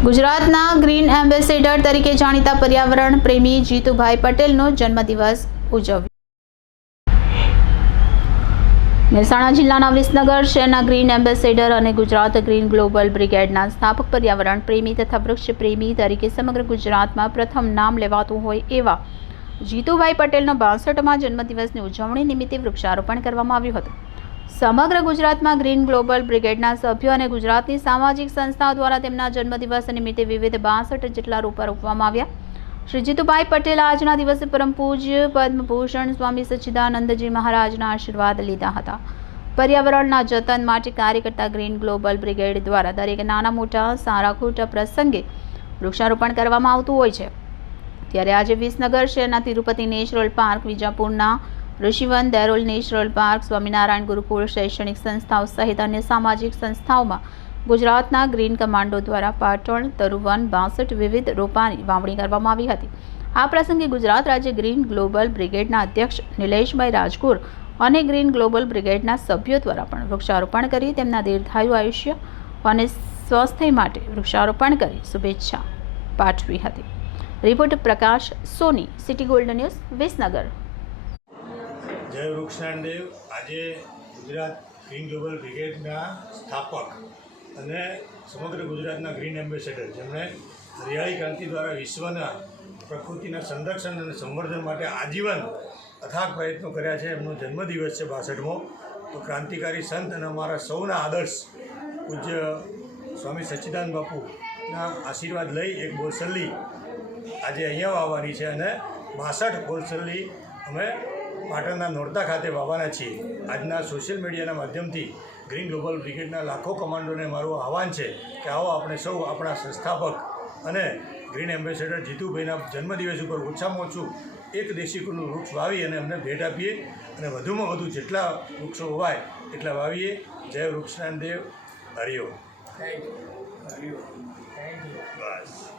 ગુજરાતના green ambassador તરીકે જાણીતા પર્યાવરણ પ્રેમી જીતુભાઈ પટેલનો જન્મદિવસ ઉજવ્યો. મહેસાણા જિલ્લાના વિસનગર શહેરના ગ્રીન એમ્બેસેડર અને ગુજરાત ગ્રીન ગ્લોબલ બ્રિગેડના સ્થાપક પર્યાવરણ પ્રેમી તથા વૃક્ષ પ્રેમી તરીકે સમગ્ર ગુજરાતમાં પ્રથમ નામ લેવાતું હોય એવા જીતુભાઈ પટેલનો બાસઠમાં જન્મદિવસની ઉજવણી નિમિત્તે વૃક્ષારોપણ કરવામાં આવ્યું હતું. સમગ્ર ગુજરાતમાં ગ્રીન ગ્લોબલ બ્રિગેડના સભ્યો અને ગુજરાતની સામાજિક સંસ્થાઓ દ્વારા તેમના જન્મદિવસ નિમિત્તે વિવિધ બાસઠ જેટલા રોપા રોપવામાં આવ્યા. શ્રી જીતુભાઈ પટેલ આજના દિવસે પરમ પૂજ્ય પદ્મભૂષણ સ્વામી સચ્ચિદાનંદજી મહારાજના આશીર્વાદ લીધા હતા. પર્યાવરણના જતન માટે કાર્ય કરતા ગ્રીન ગ્લોબલ બ્રિગેડ દ્વારા દરેક નાના મોટા સારા ખોટા પ્રસંગે વૃક્ષારોપણ કરવામાં આવતું હોય છે. ત્યારે આજે વિસનગર શહેરના તિરુપતિ નેચરલ પાર્ક વિજાપુરના ઋષિવન, દેરોલ નેચરલ પાર્ક, સ્વામિનારાયણ ગુરુકુળ, શૈક્ષણિક સંસ્થાઓ સહિત અન્ય સામાજિક સંસ્થાઓમાં ગુજરાતના ગ્રીન કમાન્ડો દ્વારા પાટણ, તરુવન, બાસઠ વિવિધ રોપાની વાવણી કરવામાં આવી હતી. આ પ્રસંગે ગુજરાત રાજ્ય ગ્રીન ગ્લોબલ બ્રિગેડના અધ્યક્ષ નિલેશભાઈ રાજગુર અને ગ્રીન ગ્લોબલ બ્રિગેડના સભ્યો દ્વારા પણ વૃક્ષારોપણ કરી તેમના દીર્ઘાયુ આયુષ્ય અને સ્વાસ્થ્ય માટે વૃક્ષારોપણ કરી શુભેચ્છા પાઠવી હતી. Report Prakash Soni, city gold news, Visnagar. જય વૃક્ષનારાયણ દેવ આજે ગુજરાત ગ્રીન ગ્લોબલ બ્રિગેડના સ્થાપક અને સમગ્ર ગુજરાતના ગ્રીન એમ્બેસેડર. જેમણે હરિયાળી ક્રાંતિ દ્વારા વિશ્વના પ્રકૃતિના સંરક્ષણ અને સંવર્ધન માટે આજીવન અથાગ પ્રયત્નો કર્યા છે. એમનો જન્મદિવસ છે બાસઠમો. તો ક્રાંતિકારી સંત અને અમારા સૌના આદર્શ પૂજ્ય સ્વામી સચ્ચિદાનંદ બાપુના આશીર્વાદ લઈ એક બોરસલ્લી આજે અહીંયા આવવાની છે અને બાસઠ બોરસલ્લી અમે પાટણના નોરતા ખાતે વાવવાના છીએ. આજના સોશિયલ મીડિયાના માધ્યમથી ગ્રીન ગ્લોબલ બ્રિગેડના લાખો કમાન્ડોને મારું આહવાન છે કે આવો આપણે સૌ આપણા સંસ્થાપક અને ગ્રીન એમ્બેસેડર જીતુભાઈના જન્મદિવસ ઉપર ઓછામાં ઓછું એક દેશી કુલનું વૃક્ષ વાવી અને અમને ભેટ આપીએ અને વધુમાં વધુ જેટલા વૃક્ષો વાય એટલા વાવીએ. જય વૃક્ષના દેવ. હરિઓમ thank you thank you bus.